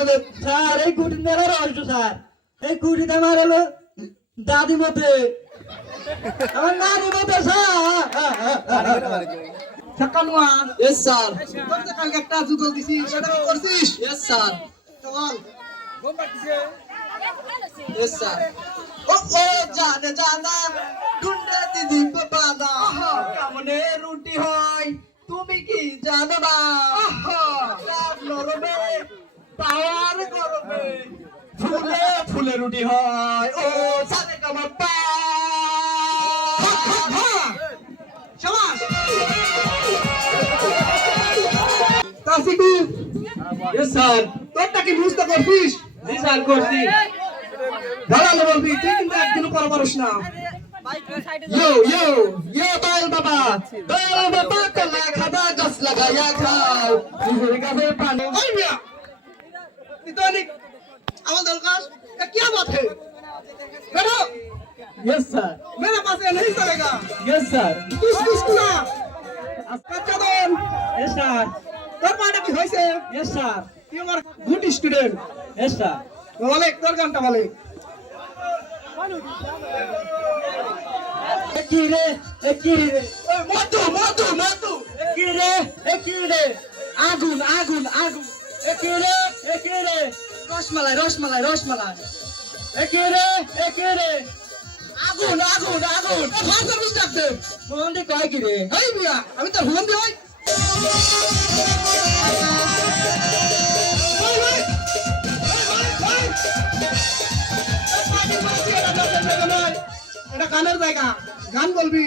দেবে স্যার এই কুটি মেলা রহস্য স্যার। এই কুটিতে আমার হলো দাদি মতে। আমার নানি মতে স্যার। ছাক্কা নোয়া ইয়েস স্যার তোর যে কালকে একটা জুতো দিছি সেটা করছিস? ইয়েস স্যার চল। ইয়েস স্যার ও ও জানে জানা গুন্ডে দিদি বাবা কেমনে রুটি হয় তুমি কি জানো না? ফুলে রুটি হয়। ও তাসিকু স্যার তোরটা কি বুঝতে করছিস জি স্যার করছি। দাঁড়ালে বলবি তুই কিন্তু করা পারিস না. ওই মিয়া তুই তো অনেক আমার দরকার? এ কি বাত है বেরো Yes, sir. मेरे पास ये नहीं चलेगा Yes, sir. कुछ कुछ ना বাচ্চা দন Yes, sir. তোর পাটা কি হয়েছে Yes, sir. তুই আমার গুড স্টুডেন্ট Yes, sir. বলে তোর গানটা বলে এ কি রে এ কি রে মধু মধু মধু এ কি রে এ কি রে আগুন আগুন আগুন এ কি রে এ কি রে রসমালাই রসমালাই রসমালাই এ কি রে এ কি রে আগুন আগুন আগুন ফায়ার সার্ভিস ডাক দে কয় কি রে এই মিয়া আমি তোর হুমন দি হই। এটা গানের জায়গা গান বলবি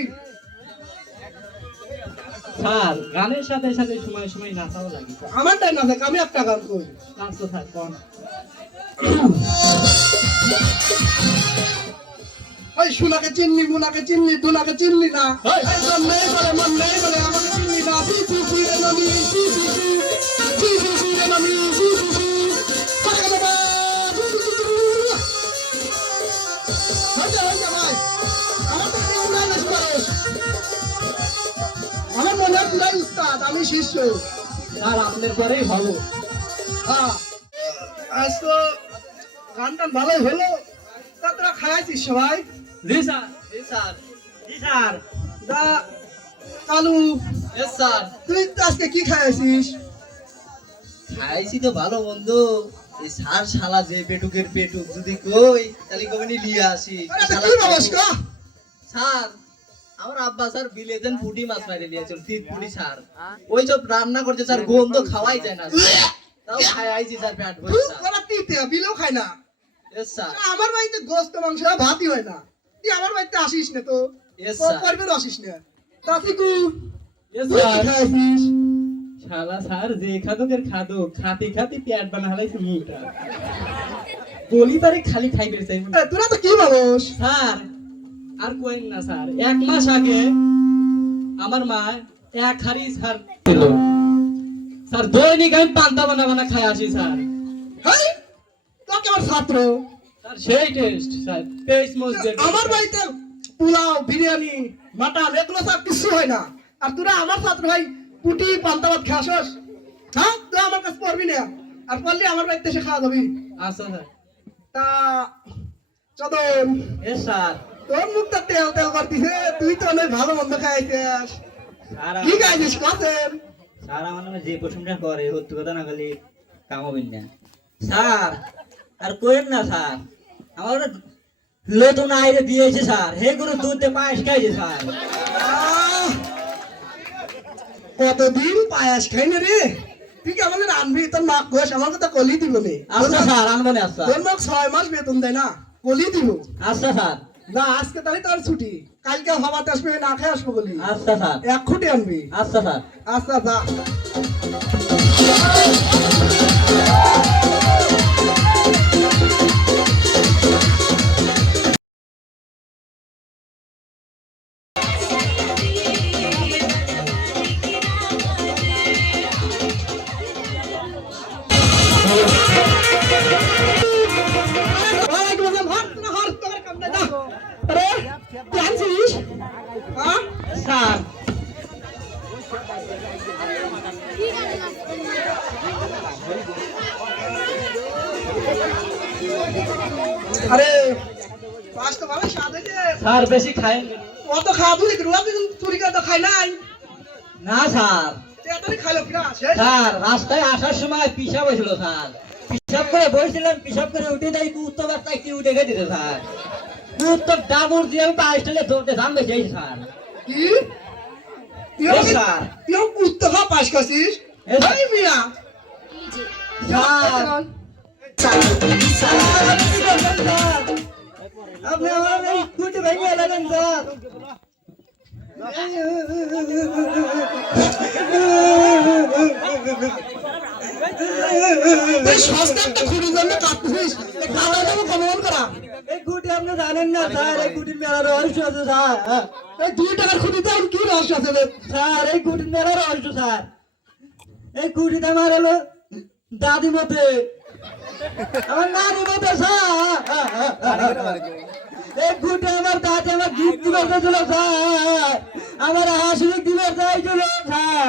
স্যার গানের সাথে সাথে সময় সময় নাচাও লাগে আমার টাইম আছে আমি একটা গান করি। নাচতো স্যার কোন ওই সুনাকে চিনলি মুনাকে চিনলি দুনাকে চিনলি না। এই বলে মন নেই বলে আমাকে আমি শিষ্য স্যার আপনার পরেই হব আজ তো গান টান ভালোই হলো। তা তোরা খাইছিস সবাই? জি স্যার। Yes, sir. জি স্যার। দা কালু Yes, sir. তুই আজকে কি খাইছিস? খাইছি তো ভালো বন্ধু এই সার শালা যে পেটুকের পেটুক যদি কই তাহলে কবে লিয়ে আসি আরে স্যার আমার আব্বা স্যার বিলেতেন পুটি মাছ মারি দিয়েছিল তিন পুটি স্যার ওই সব রান্না করছে স্যার গন্ধ খাওয়াই যায় না। তাও খাই আইছি স্যার পেট ভরে স্যার। ওরা তিতে বিলেও খায় না। Sir. আরে আমার বাড়িতে গোস্ত মাংস ভাতই হয় না। তুই আমার বাড়িতে আসিস না তো। তোর sir. পরিবারও আসিস না। তা তুই Yes, তুই খাইছিস শালা স্যার যে খাদকের খাদক খাতে খাতে পেট বানা হালাইছে মুখটা। বলি তারে খালি খাইবে চাইব তোরা তো কি মানুষ স্যার আর কোয়েন না স্যার। এক মাস আগে আমার মা এক হাড়ি স্যার ছিল স্যার দৈনিক আমি পান্তা বানা বানা খাই আসি স্যার। তোকে আমার ছাত্র। স্যার সেই টেস্ট স্যার টেস্ট মোস্ট আমার বাড়িতে পোলাও বিরিয়ানি মাটন এগুলো সব কিছু হয় না। আর তোরা আমার ছাত্র ভাই পুটি পান্তা ভাত খাসস হ্যাঁ তুই আমার কাছে পড়বি না। আর পড়লি আমার বাড়িতে এসে খাওয়া যাবি আচ্ছা স্যার। তা চদন এ স্যার তোর মুখটা তেল তেল করতিছে তুই তো অনেক ভালো মন্দ খাইছিস। কি খাইছিস কাছেন স্যার আমার নামে যে প্রশ্নটা করে সত্যি কথা না খালি কামাবেন না। স্যার আর কোয়েন না স্যার। আমার নতুন আইরে দিয়েছে স্যার। হে গুরু দুধে পায়েস খাইছে স্যার। কতদিন পায়াস খাই না রে? তুই কি আমাদের আনবি তোর মাক বয়স আমার কথা কলি দিব নে। আচ্ছা স্যার আনব না আচ্ছা। তোর মাক ছয় মাস বেতন দেয় না কলি দিব। আচ্ছা স্যার। না আজকে তাহলে তার ছুটি। কালকে হবাতে আসবে না খেয়ে আসব বলি। আচ্ছা স্যার। এক খুঁটি আনবি। আচ্ছা স্যার। আচ্ছা যা। পাঁচ হয়েছে। স্যার বেশি খাইন অত খাওয়া তুই রুয়া চুরি করে তো খাই নাই। না স্যার। স্যার রাস্তায় আসার সময় পিসাব হয়েছিল স্যার। পিসাব করে বসছিলাম পিসাব করে উঠে যাই কুত্তো বাচ্চা কি উঠে গেছে স্যার। কুত্তো ডাবুর দিয়ে আমি বাইশ টাকা ধরতে দাম বেশি স্যার। কি তুই Yes, আমাকে- sir. তুই আমাকে কুত্তা খাওয়া পাশ করছিস Yes, sir. এই মিয়া স্যার আপনি আমার এই কুটি ভেঙে এলেন স্যার তুই সস্তা একটা খুঁড়ির জন্য আপনি জানেন না স্যার এই কুটির মেলা রহস্য আছে স্যার। এই দুই টাকার খুঁড়িতে এখন কি রহস্য আছে স্যার এই কুটির মেলা রহস্য স্যার। এই কুটিতে আমার হলো দাদি মতে আমার নানি মতে স্যার। এই কুটি আমার দাদি আমার গীত দিবার চাইছিল স্যার। আমার হাসুরি দিবার চাইছিল স্যার।